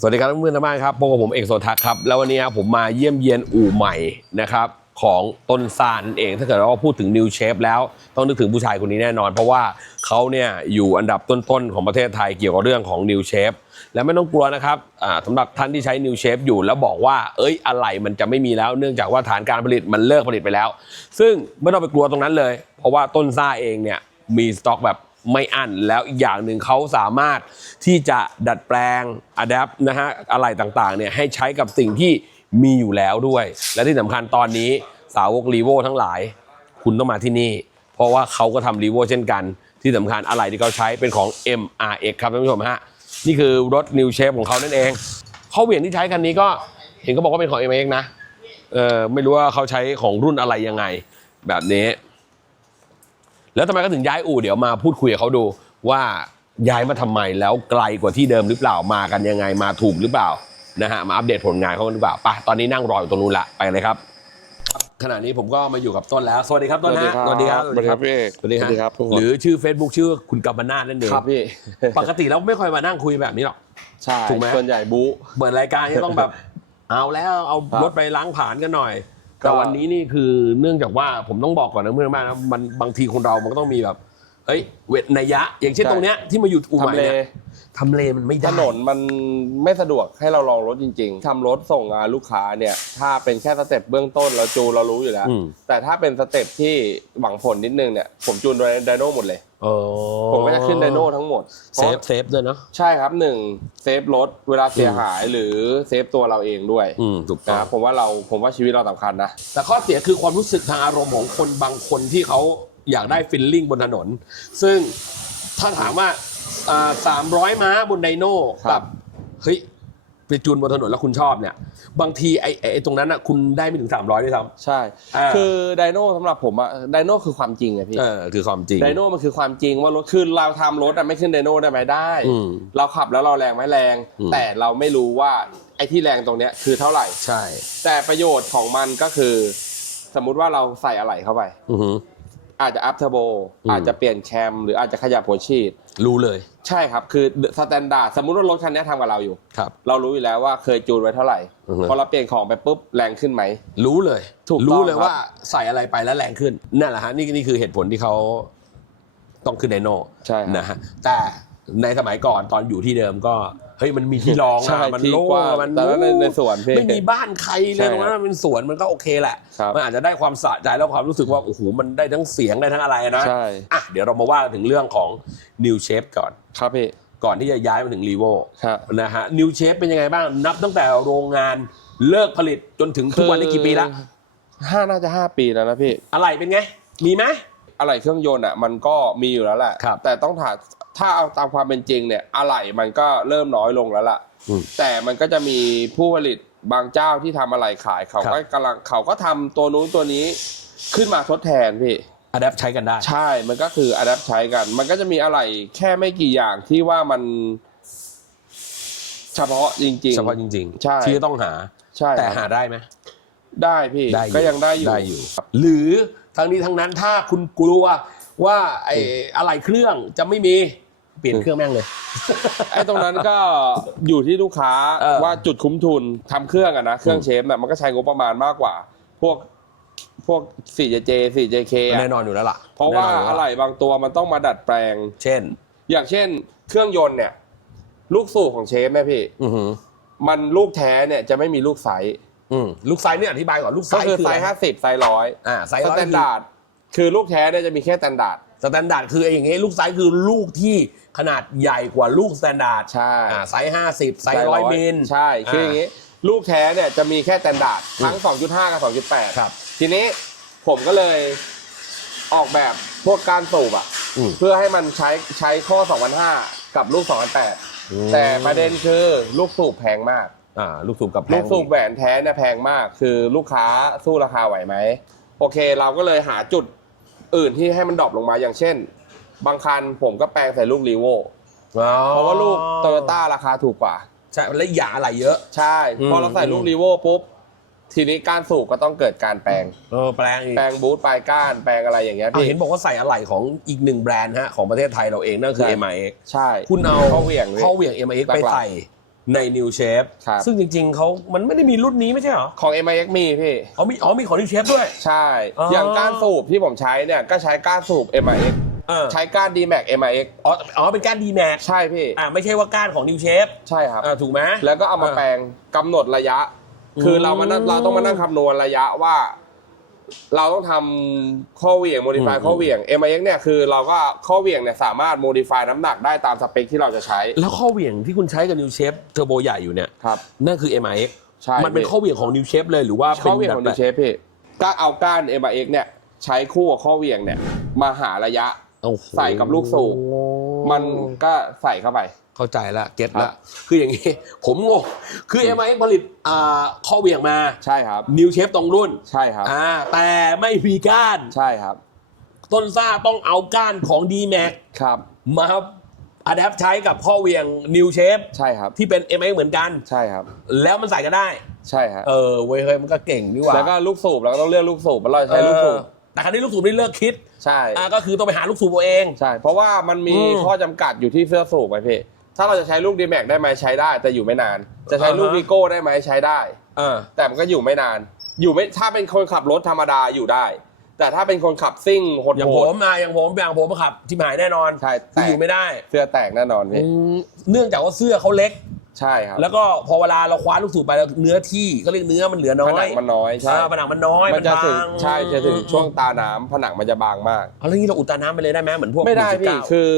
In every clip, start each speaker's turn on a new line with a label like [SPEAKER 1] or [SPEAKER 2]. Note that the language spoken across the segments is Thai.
[SPEAKER 1] สวัสดีครับเพื่อนๆทางบ้านครับพบกับผมเอกโสทักครับ แล้ววันนี้ผมมาเยี่ยมเยียนอู่ใหม่นะครับของต้นซานเอง ถ้าเกิดว่าพูดถึง New Shape แล้วต้องนึกถึงผู้ชายคนนี้แน่นอน เพราะว่าเขาเนี่ยอยู่อันดับต้นๆ ของประเทศไทยเกี่ยวกับเรื่องของ New Shape และไม่ต้องกลัวนะครับอ่าสำหรับท่านที่ใช้ New Shape อยู่แล้วบอกว่า เอ้ยอะไรมันจะไม่มีแล้วเนื่องจากว่าฐานการผลิตมันเลิกผลิตไปแล้ว ซึ่งไม่ต้องไปกลัวตรงนั้นเลย เพราะว่าต้นซ่าเองเนี่ยมีสต็อกแบบ ไม่อั้นแล้วอีกอย่างหนึ่งเขาสามารถที่จะดัดแปลงอัดแอปนะฮะอะไรต่างๆเนี่ยให้ใช้กับสิ่งที่มีอยู่แล้วด้วย และที่สำคัญตอนนี้สาวกรีโวทั้งหลาย คุณต้องมาที่นี่ เพราะว่าเขาก็ทำรีโวเช่นกัน ที่สำคัญอะไรที่เขาใช้เป็นของ MRX ครับท่านผู้ชมฮะนี่คือรถ New Shape ของเขานั่นเองเข้อเหวี่ยงที่ใช้คันนี้ก็เห็นเขาบอกว่าเป็นของ MRX นะเออไม่รู้ว่าเขาใช้ของรุ่นอะไรยังไง แบบนี้ แล้วทำไมก็ถึงย้ายอู่เดี๋ยวมาพูดคุยกับเขาดูว่าย้ายมาทำไมแล้วไกลกว่าที่เดิมหรือเปล่ามากันยังไงมาถูกหรือเปล่านะฮะมาอัปเดตผลงานเขากันหรือเปล่าไปตอนนี้นั่งรออยู่ตรงนู้นละไปเลยครับ ขณะนี้ผมก็มาอยู่กับต้นแล้ว สวัสดีครับต้นฮะ
[SPEAKER 2] สวัสดีครับสวัสดีครับพี่เอก
[SPEAKER 1] สวัสดี
[SPEAKER 2] สวัสดีครับทุกคน
[SPEAKER 1] หรือชื่อ Facebook ชื่อคุณกัมปนาทนั่นเอง
[SPEAKER 2] ครับพี่
[SPEAKER 1] ปกติแล้วไม่ค่อยมานั่งคุยแบบนี้หรอก
[SPEAKER 2] ใช่
[SPEAKER 1] ถูกไหม
[SPEAKER 2] ส่วนใหญ่บู๊
[SPEAKER 1] เปิดรายการที่ต้องแบบ เอาแล้วเอา
[SPEAKER 2] ครับ
[SPEAKER 1] รถไปล้างผ่านกันหน่อย
[SPEAKER 2] ก็
[SPEAKER 1] แต่วันนี้นี่คือเนื่องจากว่าผมต้องบอกก่อนนะเพื่อนบ้านนะมันบางทีคนเรามันก็ต้องมีแบบ เอ้ยเวทนัยยะ อย่างเช่นตรงเนี้ยที่มาอยู่อู่ใหม่
[SPEAKER 2] ทำเล
[SPEAKER 1] เนี่ยทำเลมันไม่
[SPEAKER 2] ถ
[SPEAKER 1] ได้
[SPEAKER 2] นนมันไม่สะดวกให้เราลองรถจริงๆทำรถส่งงานลูกค้าเนี่ย ถ้าเป็นแค่สเต็ปเบื้องต้นเราจูนเรารู้อยู่แล้ว
[SPEAKER 1] อืม
[SPEAKER 2] แต่ถ้าเป็นสเต็ปที่หวังผลนิดนึงเนี่ย ผมจูนโดยไดโน่หมดเลย
[SPEAKER 1] เออ
[SPEAKER 2] ผมก็จะขึ้นไดโน่ทั้งหมด
[SPEAKER 1] เซฟเซฟด้วยเนาะ
[SPEAKER 2] ใช่ครับหนึ่งเซฟรถเวลาเสียหายหรือเซฟตัวเราเองด้วย
[SPEAKER 1] อืมถูกต้อง
[SPEAKER 2] นะผมว่าเราผมว่าชีวิตเราสำคัญนะ
[SPEAKER 1] แต่ข้อเสียคือความรู้สึกทางอารมณ์ของคนบางคนที่เขา อยากได้ฟิลลิ่งบนถนน ซึ่งถ้าถามว่าสามร้อยม้าบนไดโน่
[SPEAKER 2] ครั
[SPEAKER 1] กับเฮ้ยไปจูนบนถนนแล้วคุณชอบเนี่ย บางทีไอ้ไอ้ไอ้ตรงนั้นอะคุณได้ไม่ถึง 300ด้วยซ้
[SPEAKER 2] ใช่
[SPEAKER 1] อ่า
[SPEAKER 2] คือไดโน่สำหรับผมอะไดโน่คือความจริงอะพี่ำ
[SPEAKER 1] เออคือความจริง
[SPEAKER 2] ไดโน่มันคือความจริงว่ารถคือเราทำรถอะไม่ขึ้นไดโน่ได้ไหมได้
[SPEAKER 1] อืม
[SPEAKER 2] เราขับแล้วเราแรงไหมแรง
[SPEAKER 1] อืม
[SPEAKER 2] แต่เราไม่รู้ว่าไอ้ที่แรงตรงเนี้ยคือเท่าไหร่
[SPEAKER 1] ใช่
[SPEAKER 2] แต่ประโยชน์ของมันก็คือ สมมุติว่าเราใส่อะไหล่เข้าไป
[SPEAKER 1] อือหือ
[SPEAKER 2] อาจจะอัพเทอร์โบ
[SPEAKER 1] อืม
[SPEAKER 2] อาจจะเปลี่ยนแคมหรืออาจจะขยับหัวฉีด
[SPEAKER 1] รู้เลย
[SPEAKER 2] ใช่ครับ คือสแตนดาร์ดสมมุติว่ารถคันนี้ทำกับเราอยู่
[SPEAKER 1] ครับ
[SPEAKER 2] เรารู้อยู่แล้วว่าเคยจูนไว้เท่าไหร่
[SPEAKER 1] อือฮึ
[SPEAKER 2] พอเราเปลี่ยนของไปปุ๊บแรงขึ้นไหม
[SPEAKER 1] รู้เลย
[SPEAKER 2] ถูกต้อง
[SPEAKER 1] รู้เลย
[SPEAKER 2] ครับ
[SPEAKER 1] ว่าใส่อะไรไปแล้วแรงขึ้น นั่นแหละฮะนี่นี่คือเหตุผลที่เขาต้องขึ้นไดโน่
[SPEAKER 2] ใช่ครับ
[SPEAKER 1] นะฮะแต่ในสมัยก่อนตอนอยู่ที่เดิมก็เฮ้ยมันมีที่รอง
[SPEAKER 2] ใช่
[SPEAKER 1] อะมัน
[SPEAKER 2] ที่
[SPEAKER 1] โล่ง
[SPEAKER 2] กว้าง
[SPEAKER 1] อะมัน
[SPEAKER 2] แต่ว่าในในสวนพี่
[SPEAKER 1] ไม่มีบ้านใครเล
[SPEAKER 2] ใช่
[SPEAKER 1] ยตรงนั้นมันเป็นสวนมันก็โอเคแหละ
[SPEAKER 2] ครับ
[SPEAKER 1] มันอาจจะได้ความสะใจแล้วความรู้สึกว่าโอ้โหมันได้ทั้งเสียงได้ทั้งอะไรนะ
[SPEAKER 2] ใช่
[SPEAKER 1] อะเดี๋ยวเรามาว่ากันถึงเรื่องของ New Shape ก่อน
[SPEAKER 2] ครับพี่
[SPEAKER 1] ก่อนที่จะย้ายมาถึง r e v o
[SPEAKER 2] ครับ
[SPEAKER 1] นะฮะ New Shape เป็นยังไงบ้างนับตั้งแต่โรงงานเลิกผลิตจนถึงทุกวันนี้กี่ปีละ
[SPEAKER 2] ห้าน่าจะห้าปีแล้วนะพี่
[SPEAKER 1] อะไรเป็นไง มีไหม
[SPEAKER 2] อะไหล่เครื่องยนต์อะมันก็มีอยู่แล้วแหละ
[SPEAKER 1] ครับ
[SPEAKER 2] แต่ต้องถามถ้าเอาตามความเป็นจริงเนี่ยอะไหล่มันก็เริ่มน้อยลงแล้วล่ะ
[SPEAKER 1] อืม
[SPEAKER 2] แต่มันก็จะมีผู้ผลิตบางเจ้าที่ทำอะไหล่ขาย เขา
[SPEAKER 1] ครับ
[SPEAKER 2] ก็กำลังเขาก็ทำตัวนู้นตัวนี้ขึ้นมาทดแทนพี่
[SPEAKER 1] อะแดปใช้กันได้
[SPEAKER 2] ใช่ มันก็คืออัดแอปใช้กัน มันก็จะมีอะไหล่แค่ไม่กี่อย่างที่ว่ามัน เฉพาะจริงๆ
[SPEAKER 1] เฉพาะจริง
[SPEAKER 2] ใช่
[SPEAKER 1] ที่ต้องหา
[SPEAKER 2] ใช่
[SPEAKER 1] แต่
[SPEAKER 2] ครับ
[SPEAKER 1] หาได้ไหม
[SPEAKER 2] ได้พี่
[SPEAKER 1] ได้อยู่
[SPEAKER 2] ก็ยังได้อยู่
[SPEAKER 1] ได้อยู่หรือ ทั้งนี้ทั้งนั้นถ้าคุณกลัวว่าไอ้อะไรเครื่องจะไม่มีเปลี่ยนเครื่องแม่งเลย
[SPEAKER 2] ไอ้ตรงนั้นก็อยู่ที่ลูกค้า
[SPEAKER 1] เออ
[SPEAKER 2] ว่าจุดคุ้มทุนทำเครื่องอะนะเครื่องเชฟเนี่ยมันก็ใช้งบประมาณมากกว่า พวกพวก 4JJ 4JK อะ
[SPEAKER 1] แน่นอนอยู่แล้วล่ะ
[SPEAKER 2] เพราะว่า
[SPEAKER 1] แน่นนยู่
[SPEAKER 2] อะ
[SPEAKER 1] แล้ว
[SPEAKER 2] ไหล่บางตัวมันต้องมาดัดแปลง
[SPEAKER 1] เช่น
[SPEAKER 2] อย่างเช่น เครื่องยนต์เนี่ย ลูกสูบของเชฟเนี่ยพี่
[SPEAKER 1] อือหือ
[SPEAKER 2] มันลูกแท้เนี่ยจะไม่มีลูกไซส์
[SPEAKER 1] อืมลูกไซส์เนี่ยอธิบายก่อนลูกไซ
[SPEAKER 2] ก็
[SPEAKER 1] ส์
[SPEAKER 2] คือ
[SPEAKER 1] คือ
[SPEAKER 2] ไซ
[SPEAKER 1] อะไร
[SPEAKER 2] ส์ห้าสิบไซส์ร้อย
[SPEAKER 1] อ่าไซส์
[SPEAKER 2] ส
[SPEAKER 1] ร้อย
[SPEAKER 2] แตนดาร์ดคือลูกแท้เนี่ยจะมีแค่สแตนดาร์ด
[SPEAKER 1] สแตนดาร์ดคือไอ้อย่างงี้ลูกไซส์คือลูกที่ขนาดใหญ่กว่าลูกสแตนดาร์ด
[SPEAKER 2] ใช่
[SPEAKER 1] อ่าไซส์ห้าสิบไซส์ร้อยมิล
[SPEAKER 2] ใช่คืออย่างนี้ ลูกแท้เนี่ยจะมีแค่สแตนดาร์ดทั้ง 2.5 กับ 2.8
[SPEAKER 1] ครับ
[SPEAKER 2] ทีนี้ผมก็เลยออกแบบพวกการสูบอะ
[SPEAKER 1] อืม
[SPEAKER 2] เพื่อให้มันใช้ใช้ข้อ2,500กับลูก2,800แต่ประเด็นคือลูกสูบแพงมาก
[SPEAKER 1] อ่าลูกสูบกับแพ
[SPEAKER 2] ลู
[SPEAKER 1] ง
[SPEAKER 2] กสูบแหวนแท้เนี่ยแพงมากคือลูกค้าสู้ราคาไหวไหมโอเค เราก็เลยหาจุดอื่นที่ให้มันดรอปลงมาอย่างเช่น บางคันผมก็แปลงใส่ลูกรีโว
[SPEAKER 1] อ๋อ
[SPEAKER 2] เพราะว่าลูกโตโยต้าราคาถูกกว่า
[SPEAKER 1] ใช่แล้วอย่าอะไรเยอะ
[SPEAKER 2] ใช่
[SPEAKER 1] อืม
[SPEAKER 2] พอเราใส่ลูกรีโวปุ๊บ ทีนี้การสูบก็ต้องเกิดการแปลง
[SPEAKER 1] เออแปลงอีก
[SPEAKER 2] แปลงบูทปลายก้านแปลงอะไรอย่างเงี้ย
[SPEAKER 1] เอา
[SPEAKER 2] พี่
[SPEAKER 1] เห็นบอกว่าใส่อะไหล่ของอีกหนึ่งแบรนด์ฮะของประเทศไทยเราเองนั่นคือ
[SPEAKER 2] ใช่
[SPEAKER 1] MIX
[SPEAKER 2] ใช่
[SPEAKER 1] คุณเอา
[SPEAKER 2] ข้อเหวี่ยงพี่
[SPEAKER 1] ข้อเหวี่ยง MIX ไป
[SPEAKER 2] หลักๆ
[SPEAKER 1] ใส่ ใน New Shape
[SPEAKER 2] ครับ
[SPEAKER 1] ซึ่งจริง ๆเขามันไม่ได้มีรุ่นนี้ไม่ใช่เหรอ
[SPEAKER 2] ของ m i x มีพี่
[SPEAKER 1] อ๋อมีอ๋อมีของ New Shape ด้วย
[SPEAKER 2] ใช่
[SPEAKER 1] อ๋ออ
[SPEAKER 2] อย่างก้านสูบที่ผมใช้เนี่ย ก็ใช้ก้านสูบ m i x
[SPEAKER 1] เออ
[SPEAKER 2] ใช้ก้าน d m a x m i x
[SPEAKER 1] อ๋ออ๋อเป็นก้าน D Max
[SPEAKER 2] ใช่พี่
[SPEAKER 1] อ่าไม่ใช่ว่าก้านของ New Shape
[SPEAKER 2] ใช่ครับ
[SPEAKER 1] อ่าถูกไหม
[SPEAKER 2] แล้วก็เอามาแปลงกำหนดระยะ คือเรามานั่งเราต้องมานั่งคำนวณระยะว่า เราต้องทำข้อเหวี่ยง modify ข้อเหวี่ยง m i x เนี่ยคือเราก็ข้อเหวี่ยงเนี่ยสามารถ modify น้ำหนักได้ตามสเปคที่เราจะใช้
[SPEAKER 1] แล้วข้อเหวี่ยงที่คุณใช้กับ New Shape เทอร์โบใหญ่อยู่เนี่ย
[SPEAKER 2] ครับ
[SPEAKER 1] นั่นคือ MIX
[SPEAKER 2] ใช่
[SPEAKER 1] มันเป็น
[SPEAKER 2] พี่
[SPEAKER 1] ข้อเหวี่ยงของ New Shape เลยหรือว่า
[SPEAKER 2] ข้อเหวี่ยงของ
[SPEAKER 1] แบ
[SPEAKER 2] ดิ
[SPEAKER 1] บ
[SPEAKER 2] เชฟพี่ก็เอาก้าน m i x เนี่ยใช้คู่กับข้อเหวี่ยงเนี่ยมาหาระยะ
[SPEAKER 1] โอ้โห
[SPEAKER 2] ใส่กับลูกสูบ มันก็ใส่เข้าไป
[SPEAKER 1] เข้าใจละเก็ต
[SPEAKER 2] ครั
[SPEAKER 1] ละ
[SPEAKER 2] บ
[SPEAKER 1] คืออย่างนี้ ผมงงคือ MIX ผลิตอ่าข้อเหวี่ยงมา
[SPEAKER 2] ใช่ครับ
[SPEAKER 1] New Shape ตรงรุ่น
[SPEAKER 2] ใช่ครับ
[SPEAKER 1] อ่าแต่ไม่มีก้าน
[SPEAKER 2] ใช่ครับ
[SPEAKER 1] ต้นซ่าต้องเอาก้านของ D Max
[SPEAKER 2] ครับ
[SPEAKER 1] มาอัดแอปใช้กับข้อเหวี่ยง New Shape
[SPEAKER 2] ใช่ครับ
[SPEAKER 1] ที่เป็น MIX เหมือนกัน
[SPEAKER 2] ใช่ครับ
[SPEAKER 1] แล้วมันใส่กันได้
[SPEAKER 2] ใช่ครับ
[SPEAKER 1] เออเว้ยเฮ้ยมันก็เก่งนี่หว่า
[SPEAKER 2] แล้วก็ลูกสูบเราก็ต้องเลือกลูกสูบเราใช้ลูกสูบ
[SPEAKER 1] เออ แต่ครั้นี้ลูกสูบนี่เลิกคิด
[SPEAKER 2] ใช่
[SPEAKER 1] อ่าก็คือต้องไปหาลูกสูบเอาเอง
[SPEAKER 2] ใช่ เพราะว่ามันมี
[SPEAKER 1] อืม
[SPEAKER 2] ข้อจำกัดอยู่ที่เสื้อสูบไปพี่ ถ้าเราจะใช้ลูกดีแม็กได้ไหมใช้ได้ แต่อยู่ไม่นาน จะใช้ลูก
[SPEAKER 1] อ่าฮะ
[SPEAKER 2] วีโก้ได้ไหมใช้ได้
[SPEAKER 1] เออ
[SPEAKER 2] แต่มันก็อยู่ไม่นาน อยู่ไม่ถ้าเป็นคนขับรถธรรมดาอยู่ได้ แต่ถ้าเป็นคนขับซิ่งโหด
[SPEAKER 1] อย่าง
[SPEAKER 2] โห
[SPEAKER 1] ผ
[SPEAKER 2] ด
[SPEAKER 1] มอะอย่างผมอย่างผมขับที่หายแน่นอน
[SPEAKER 2] ใช่
[SPEAKER 1] คื
[SPEAKER 2] แต
[SPEAKER 1] อกอยู่ไม่ได้
[SPEAKER 2] เสื้อแตกแน่นอนพี่
[SPEAKER 1] อืมเนื่องจากว่าเสื้อเขาเล็ก
[SPEAKER 2] ใช่ครับ
[SPEAKER 1] แล้วก็พอเวลาเราคว้าลูกสูบไปแล้วเนื้อที่ก็เรียกเนื้อมันเหลือน้
[SPEAKER 2] ผ
[SPEAKER 1] อ
[SPEAKER 2] นั
[SPEAKER 1] ย
[SPEAKER 2] งมันน้อยใช่
[SPEAKER 1] อ่าผนังมันน้อย
[SPEAKER 2] มันจะถึง
[SPEAKER 1] บาง
[SPEAKER 2] ใช่จะถึงช่วงตาน้ำผนังมันจะบางมาก
[SPEAKER 1] เอาแล้วงี้เราอุดตาน้ำไปเลยได้ไหมเหมือนพวก
[SPEAKER 2] ไม่ได้พี่
[SPEAKER 1] 1.9
[SPEAKER 2] คือ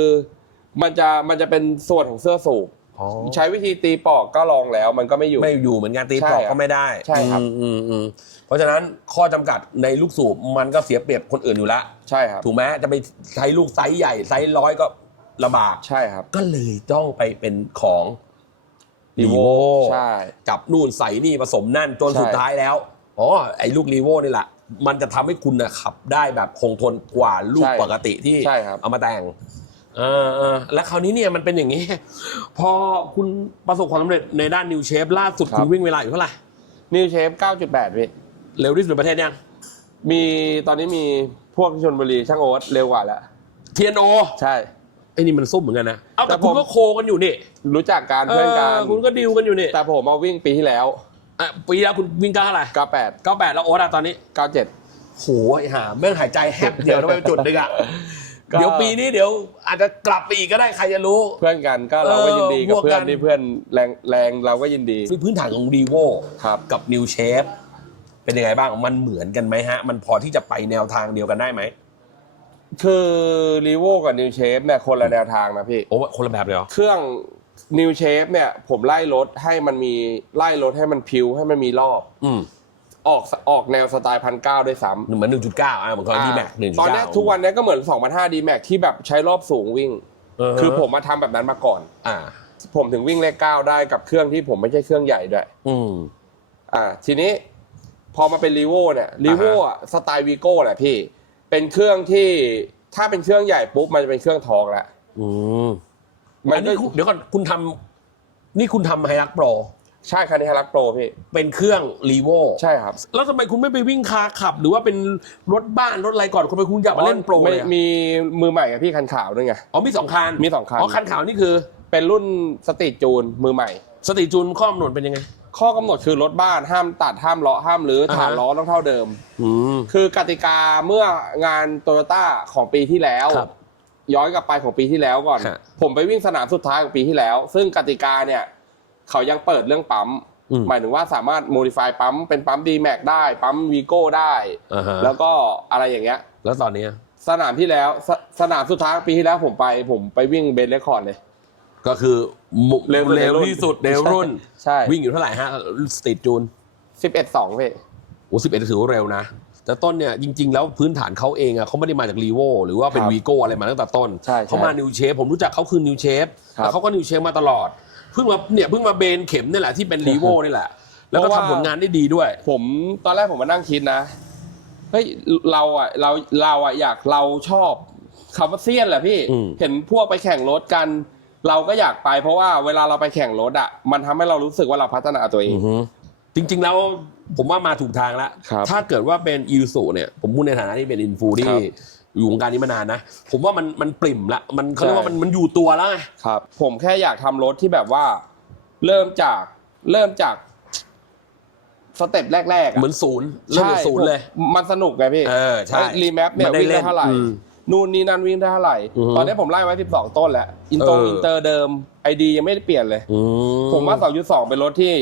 [SPEAKER 2] มันจะมันจะเป็นส่วนของเสื้อสูบ
[SPEAKER 1] อ๋อ
[SPEAKER 2] ใช้วิธีตีปอกก็ลองแล้วมันก็ไม่อยู่
[SPEAKER 1] ไม่อยู่เหมือนกันตี
[SPEAKER 2] ใช่
[SPEAKER 1] ปลอก
[SPEAKER 2] ครับ
[SPEAKER 1] ก็ไม่ได้
[SPEAKER 2] ใช่ครับ
[SPEAKER 1] อืมอืมอืมเพราะฉะนั้นข้อจำกัดในลูกสูบมันก็เสียเปรียบคนอื่นอยู่แล้ว
[SPEAKER 2] ใช่ครับ
[SPEAKER 1] ถูกไหมจะไปใช้ลูกไซส์ใหญ่ไซส์ร้อยก็ลำบาก
[SPEAKER 2] ใช่ครับ
[SPEAKER 1] ก็เลยต้องไปเป็นของ
[SPEAKER 2] รีโว
[SPEAKER 1] Revo
[SPEAKER 2] ใช่
[SPEAKER 1] จับนู่นใส่นี่ผสมนั่นจน
[SPEAKER 2] ใช่
[SPEAKER 1] สุดท้ายแล้วอ๋อไอ้ลูกรีโวนี่แหละมันจะทำให้คุณนะขับ ได้แบบคงทนกว่าลูกปกติที่
[SPEAKER 2] ใช่ครับ
[SPEAKER 1] เอามาแต่งเออเออแล้วคราวนี้เนี่ยมันเป็นอย่างนี้ พอคุณประสบความสำเร็จในด้านนิวเชฟล่าสุดคุณวิ่งเวลาอยู่เท่าไหร่
[SPEAKER 2] นิวเชฟ9.8พี่
[SPEAKER 1] เร็วที่สุดในประเทศยัง
[SPEAKER 2] มีตอนนี้มีพวกที่ชนบุรีช่างโอ๊ตเร็วกว่าแล้ว
[SPEAKER 1] เทียนโอ
[SPEAKER 2] ใช่
[SPEAKER 1] ไอ้นี่มันซุ่มเหมือนกันนะ เอาแต่
[SPEAKER 2] แต่
[SPEAKER 1] คุณ
[SPEAKER 2] ผม
[SPEAKER 1] ก็โคกันอยู่นี่
[SPEAKER 2] รู้จักการเพื่อนกัน
[SPEAKER 1] คุณก็ดิวกันอยู่นี่
[SPEAKER 2] แต่ผมมาวิ่งปีที่แล้ว
[SPEAKER 1] อะปีแล้วคุณวิ่งก้าวเท่าไหร่
[SPEAKER 2] 98
[SPEAKER 1] เก้าแปดแล้วโอ๊ตอะตอนนี้
[SPEAKER 2] 97
[SPEAKER 1] โหไอ้ห่าแม่งหายใจแฮบเดียวแล้วไปจุดนึงอะ
[SPEAKER 2] ก็
[SPEAKER 1] เดี๋ยวปีนี้เดี๋ยวอาจจะกลับไปอีกก็ได้ใครจะรู้
[SPEAKER 2] เพื่อนกันก็เราก็ยินดีกับ
[SPEAKER 1] เออพวก
[SPEAKER 2] เพื่
[SPEAKER 1] กั
[SPEAKER 2] อนนที่เพื่อนแรงแรงเราก็ยินดี
[SPEAKER 1] ด้วยพื้นฐานของดีโว
[SPEAKER 2] ครับ
[SPEAKER 1] กับนิวเชฟเป็นยังไงบ้างมันเหมือนกันไหมฮะ มันพอที่จะไปแนวทางเดียวกันได้ไหม
[SPEAKER 2] คือรีโวกับนิวเชฟเนี่ยคนละแนวทางนะพี่
[SPEAKER 1] โอ้คนละแบบเลยเหรอ
[SPEAKER 2] เครื่องนิวเชฟเนี่ย ผมไล่รถให้มันมีไล่รถให้มันพิวให้มันมีรอบ
[SPEAKER 1] อืม
[SPEAKER 2] ออกออกแนวสไตล์พันเก้าด้วยซ้ำ
[SPEAKER 1] เหมือนหนึ่งจุดเก้าอะเหมือนกับดีแม็กหนึ่งจุด
[SPEAKER 2] ตอน
[SPEAKER 1] เก้า
[SPEAKER 2] เนี้ยทุกวันเนี้ยก็เหมือน2005 d m a x ที่แบบใช้รอบสูงวิ่ง คือผมมาทำแบบนั้นมาก่อน
[SPEAKER 1] อ่า
[SPEAKER 2] ผมถึงวิ่งเลขเก้าได้กับเครื่องที่ผมไม่ใช่เครื่องใหญ่ด้วย
[SPEAKER 1] อืม
[SPEAKER 2] อ่า ทีนี้พอมาเป็นรีโวเนี่ยรีโวอะสไตล์วีโก้แหละพี่ เป็นเครื่องที่ถ้าเป็นเครื่องใหญ่ปุ๊บมันจะเป็นเครื่องทองแล้ว
[SPEAKER 1] อืม
[SPEAKER 2] มั
[SPEAKER 1] อัน
[SPEAKER 2] ก็
[SPEAKER 1] นี้คุณเดี๋ยวก่อนคุณทำนี่คุณทำไฮรักโปร
[SPEAKER 2] ใช่คันนี้ฮารักโปรพี่
[SPEAKER 1] เป็นเครื่องรีโว
[SPEAKER 2] ใช่ครับ
[SPEAKER 1] แล้วทำไมคุณไม่ไปวิ่งคาขับ หรือว่าเป็นรถบ้านรถอะไรก่อนคุณไปคุณอยากมาเล่นโปร
[SPEAKER 2] ไม่
[SPEAKER 1] เลยอะ
[SPEAKER 2] มีมือใหม่กับพี่คันขาวด้วยไง
[SPEAKER 1] อ๋อมีสองคัน
[SPEAKER 2] มีสองคัน
[SPEAKER 1] อ๋อคันขาวนี่คือ
[SPEAKER 2] เป็นรุ่นสตรีทจูนมือใหม่
[SPEAKER 1] สติจูนข้อกำหนดเป็นยังไง
[SPEAKER 2] ข้อกำหนดคือรถบ้านห้ามตัดห้ามเลาะห้ามหรือ
[SPEAKER 1] อ่าฮะ
[SPEAKER 2] ฐานล้อต้องเท่าเดิม
[SPEAKER 1] อืม
[SPEAKER 2] คือกติกาเมื่องานโตโยต้าของปีที่แล้ว
[SPEAKER 1] ครับ
[SPEAKER 2] ย้อนกลับไปของปีที่แล้วก่อน
[SPEAKER 1] ฮะ
[SPEAKER 2] ผมไปวิ่งสนามสุดท้ายของปีที่แล้ว ซึ่งกติกาเนี่ย เขายังเปิดเรื่องปั๊ม
[SPEAKER 1] อืม
[SPEAKER 2] หมายถึงว่าสามารถโมดิฟายปั๊มเป็นปั๊ม d m a x ได้ปั๊มวีโก้ได้
[SPEAKER 1] อ่าฮะ
[SPEAKER 2] แล้วก็อะไรอย่างเงี้ย
[SPEAKER 1] แล้วตอนนี้
[SPEAKER 2] สนามที่แล้วสสนามสุดท้ายปีที่แล้วผมไป ผมไปวิ่งเบนเรคคอร์ดเลย
[SPEAKER 1] ก็คือมุ
[SPEAKER 2] เร็วสุดใน
[SPEAKER 1] เร็ว
[SPEAKER 2] รุ่น
[SPEAKER 1] ที่สุดเร็วรุ่น
[SPEAKER 2] ใช่
[SPEAKER 1] วิ่งอยู่เท่าไหร่ฮะสติจูน
[SPEAKER 2] สิบเอ็ดสองพี่
[SPEAKER 1] โอ้สิบเอ็ดถือว่าเร็วนะ แต่ต้นเนี่ยจริง ๆ แล้วพื้นฐานเขาเองอะเขาไม่ได้มาจากรีโวหรือว่าเป็น
[SPEAKER 2] ครับ
[SPEAKER 1] วีโก้อะไรมาตั้งแต่ต้น
[SPEAKER 2] ใช่ใช่
[SPEAKER 1] เขามานิวเชฟผมรู้จักเขาคือนิวเชฟ
[SPEAKER 2] ครับ
[SPEAKER 1] แล้วเขาก็นิวเชฟมาตลอดเพิ่งมาเนี่ยเพิ่งมาเบนเข็มนี่แหละที่เป็นรีโวนี่แหละ แล้วก็
[SPEAKER 2] เพราะว่า
[SPEAKER 1] ทำผลงานได้ดีด้วย
[SPEAKER 2] ผมตอนแรกผมมานั่งคิดนะเฮ้ยเราอะเราเราอะอยากเราชอบคำว่าเซียนแหละพี่
[SPEAKER 1] อืม
[SPEAKER 2] เห็นพวกไปแข่งรถกัน เราก็อยากไปเพราะว่าเวลาเราไปแข่งรถอะมันทำให้เรารู้สึกว่าเราพัฒนาตัวเอง
[SPEAKER 1] จริง ๆ แล้วผมว่ามาถูกทางแล้ว
[SPEAKER 2] ครับ
[SPEAKER 1] ถ้าเกิดว่าเป็นอิวสุเนี่ย ผมพูดในฐานะที่เป็นอินฟูที่
[SPEAKER 2] ครับ
[SPEAKER 1] อยู่วงการนี้มานานนะ ผมว่ามันมันปริ่มละ มันเขาเรียกว่า
[SPEAKER 2] ใช่
[SPEAKER 1] มันมันอยู่ตัวแล้วไง
[SPEAKER 2] ครับ ผมแค่อยากทำรถที่แบบว่า เริ่มจากเริ่มจากสเต็ปแรกๆะ
[SPEAKER 1] เหมือนศูนย์เริ่มจากศูนย์เลย
[SPEAKER 2] ผมมันสนุกไงพี่
[SPEAKER 1] เออใช่
[SPEAKER 2] รีแมปเนี่ย
[SPEAKER 1] มันได้
[SPEAKER 2] วิ่ง
[SPEAKER 1] เล่
[SPEAKER 2] ได้
[SPEAKER 1] น
[SPEAKER 2] เท่าไหร่
[SPEAKER 1] อืม
[SPEAKER 2] นู่นนี่นั่นวิ่งได้เท่าไหร่
[SPEAKER 1] อือฮึ
[SPEAKER 2] ตอนนี้ผมไล่ไว้ 12 ต้นแล้ว อินโต
[SPEAKER 1] เอออิ
[SPEAKER 2] อินเตอร์เดิมไอดียังไม่ได้เปลี่ยนเลย
[SPEAKER 1] อื
[SPEAKER 2] ผมว่า2.2เป็นรถที่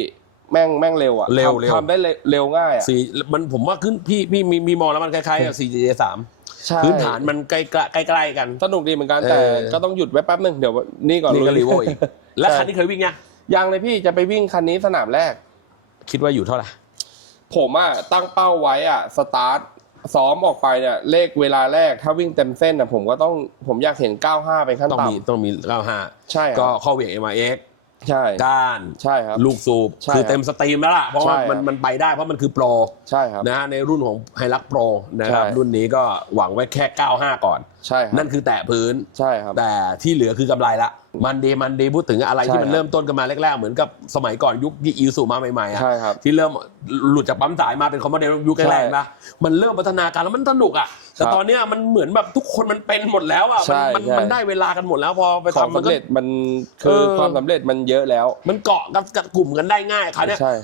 [SPEAKER 2] แม่งแม่งเร็วอะ
[SPEAKER 1] เร็ว
[SPEAKER 2] ทำ
[SPEAKER 1] เร็ว
[SPEAKER 2] ทำได้เร็วเร็วง่ายอะ
[SPEAKER 1] สี่มันผมว่าขึ้นพี่พี่มีมีมองแล้วมันคล้ายๆกับ 4J สาม
[SPEAKER 2] ใช่
[SPEAKER 1] พื้นฐานมันใกล้ๆใกล้ๆกัน
[SPEAKER 2] สนุกดีเหมือนกันแต่
[SPEAKER 1] เออ
[SPEAKER 2] ก็ต้องหยุดไว้แป๊บหนึงเดี๋ยวนี่ก่อน
[SPEAKER 1] นี่ก็
[SPEAKER 2] ลุย
[SPEAKER 1] รีโวอีก แล้วคันที่เคยวิ่งยัง
[SPEAKER 2] ยังเลยพี่จะไปวิ่งคันนี้สนามแรก
[SPEAKER 1] คิดว่าอยู่เท่าไหร่
[SPEAKER 2] ผมอะตั้งเป้าไว้อะสตาร์ท ซ้อมออกไปเนี่ยเลขเวลาแรกถ้าวิ่งเต็มเส้นอะผมก็ต้องผมอยากเห็น 95 เป็นขั้น
[SPEAKER 1] ต้อง
[SPEAKER 2] ต่
[SPEAKER 1] มีต้องมี95
[SPEAKER 2] ใช่ครับ
[SPEAKER 1] ก็ข้อเหวี่ยง MRX ำ
[SPEAKER 2] ใช่
[SPEAKER 1] ก้าน
[SPEAKER 2] ใช่ครับ
[SPEAKER 1] ลูกสูบ
[SPEAKER 2] ใช่
[SPEAKER 1] คือ
[SPEAKER 2] ครับ
[SPEAKER 1] เต็มสตรีมแล้วล่ะ เพราะว่า
[SPEAKER 2] ใช่ครับ
[SPEAKER 1] มันมันไปได้เพราะมันคือโปร
[SPEAKER 2] ใช่ครับ
[SPEAKER 1] นะฮะในรุ่นของไฮรักโปรนะครับ
[SPEAKER 2] ใช่
[SPEAKER 1] รุ่นนี้ก็หวังไว้แค่ 95 ก่อน
[SPEAKER 2] ใช่ครับ
[SPEAKER 1] นั่นคือแตะพื้น
[SPEAKER 2] ใช่ครับ
[SPEAKER 1] แต่ที่เหลือคือกำไรละ มันเดมันเดพูดถึงอะไร
[SPEAKER 2] ใช่
[SPEAKER 1] ที่มัน
[SPEAKER 2] ครับ
[SPEAKER 1] เริ่มต้นกันมาแรกๆ เหมือนกับสมัยก่อนยุคที่อิวสูมาใหม่ๆอะ
[SPEAKER 2] ใช่ครับ
[SPEAKER 1] ที่เริ่มหลุดจากปั๊มสายมาเป็นคอมมานเดลยุคแรกๆนะมันเริ่มพัฒนาการแล้วมันสนุกอะแต่
[SPEAKER 2] ครับ
[SPEAKER 1] ตอนเนี้ยมันเหมือนแบบทุกคนมันเป็นหมดแล้วอะ
[SPEAKER 2] ใช่
[SPEAKER 1] มัน
[SPEAKER 2] ใช่
[SPEAKER 1] มันได้เวลากันหมดแล้วพอไป
[SPEAKER 2] ของ
[SPEAKER 1] ทำมัน
[SPEAKER 2] สำ
[SPEAKER 1] ก็
[SPEAKER 2] เร็จมันคือ
[SPEAKER 1] เออ
[SPEAKER 2] ความสำเร็จมันเยอะแล้ว
[SPEAKER 1] มันเกาะกับกับกลุ่มกันได้ง่ายคราวเนี้ย
[SPEAKER 2] ใช่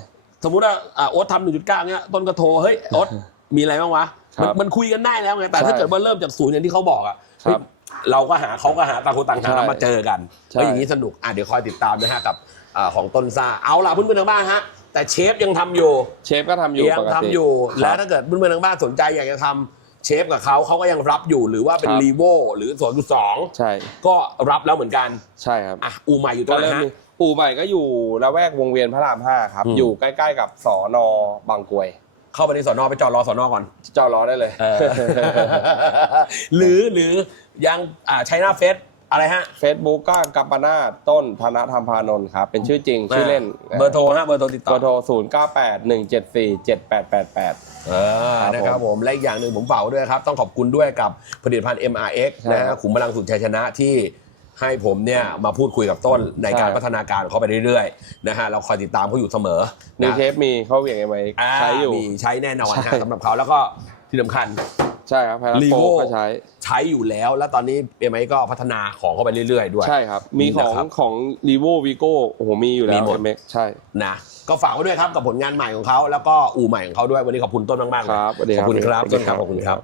[SPEAKER 1] สมมุติว่าอะโอ๊ตทำหนึ่งจุดเก้าเนี้ยต้นก็โทรเฮ้ยโอ๊ตมีอะไรบ้างวะ
[SPEAKER 2] ครั
[SPEAKER 1] มัน
[SPEAKER 2] บ
[SPEAKER 1] มันคุยกันได้แล้วไงแต่
[SPEAKER 2] ใช่
[SPEAKER 1] ถ้าเกิดว่าเริ่มจากศูนย์อย่างที่เขาบอกอะ
[SPEAKER 2] ครับ
[SPEAKER 1] เฮ้ย เราก็หาเขาก็หาต่างคนต่างหา
[SPEAKER 2] ใช่
[SPEAKER 1] แล้วมาเจอกัน
[SPEAKER 2] ใช่
[SPEAKER 1] ก็อย่างนี้สนุกอะเดี๋ยวคอยติดตามนะฮะกับอ่าของต้นซ่าเอาล่ะเพื่อนๆทางบ้านฮะแต่เชฟยังทำอยู่
[SPEAKER 2] เชฟก็ทำอยู่
[SPEAKER 1] ยัง
[SPEAKER 2] ปก
[SPEAKER 1] ทำ
[SPEAKER 2] ติ
[SPEAKER 1] อยู่
[SPEAKER 2] ครับ
[SPEAKER 1] และถ้าเกิดเพื่อนๆทางบ้านสนใจอยากจะทำเชฟกับเขาเขาก็ยังรับอยู่หรือว่าเป็น
[SPEAKER 2] ครับ
[SPEAKER 1] รีโวหรือ2.2
[SPEAKER 2] ใช่
[SPEAKER 1] ก็รับแล้วเหมือนกัน
[SPEAKER 2] ใช่ครับ
[SPEAKER 1] อะอูใหม่อยู่ตร
[SPEAKER 2] ก็
[SPEAKER 1] งไหน
[SPEAKER 2] เริ่ม
[SPEAKER 1] ฮะ
[SPEAKER 2] มีอู่ใหม่ก็อยู่ละแวกวงเวียนพระรามห้าครับ
[SPEAKER 1] อืม
[SPEAKER 2] อยู่ใกล้ ๆ กับสอนอบางกรวย
[SPEAKER 1] เข้าไปในสอนอไปจอดรอสอนอก่อน
[SPEAKER 2] เจ้ารอได้เลย
[SPEAKER 1] หรือหรือยังอ่าใช้หน้าเฟซอะไรฮะ
[SPEAKER 2] เฟซบุ๊กก็กัมปนาทต้นธนธรรมพานนท์ครับ เป็นชื่อจริง ชื่อเล่น
[SPEAKER 1] เบอร์โทรฮะเบอร์โทรติดต่อ
[SPEAKER 2] เบอร์โทร 0 9 8 1 7 4 7 8 8 8
[SPEAKER 1] เออ
[SPEAKER 2] ครับ
[SPEAKER 1] นะครับผมและอีกอย่างหนึ่งผมเป่าด้วยครับ ต้องขอบคุณด้วยกับผลิตภัณฑ์ MRX
[SPEAKER 2] ใช่
[SPEAKER 1] นะฮะขุมพลังสุดชัยชนะที่ ให้ผมเนี่ยมาพูดคุยกับต้นในการ
[SPEAKER 2] ใช่
[SPEAKER 1] พัฒนาการของเขาไปเรื่อยๆนะฮะเราคอยติดตามเขาอยู่เสมอ
[SPEAKER 2] นิว
[SPEAKER 1] นะ
[SPEAKER 2] เชฟมีเข้าเหวี่ยงไว้
[SPEAKER 1] อ่า
[SPEAKER 2] ใช้อยู่
[SPEAKER 1] มีใช้แน่นอน
[SPEAKER 2] ใช่
[SPEAKER 1] ฮะสำหรับเขาแล้วก็ที่สำคัญ
[SPEAKER 2] ใช่ครับไพรัสโป
[SPEAKER 1] Revo
[SPEAKER 2] ก็ใช้
[SPEAKER 1] ใช้อยู่แล้ว แล้วตอนนี้ MRX ก็พัฒนาของเข้าไปเรื่อยๆด้วย
[SPEAKER 2] ใช่ครับ มีของ
[SPEAKER 1] นะครับ
[SPEAKER 2] ของ r ีโววีโก้โอ้โหมีอยู่แล้
[SPEAKER 1] มี
[SPEAKER 2] ว
[SPEAKER 1] หมด
[SPEAKER 2] เมกใช่
[SPEAKER 1] นะก็ฝากไว้ด้วยครับกับผลงานใหม่ของเขาแล้วก็อู่ใหม่ของเขาด้วยวันนี้ขอบคุณต้นมากๆเลย
[SPEAKER 2] ครับสวัสดี
[SPEAKER 1] ข
[SPEAKER 2] ครั
[SPEAKER 1] อบบคุณครับ
[SPEAKER 2] สวัสดี
[SPEAKER 1] ต้นครับ
[SPEAKER 2] ครับ
[SPEAKER 1] ขอบคุณครับ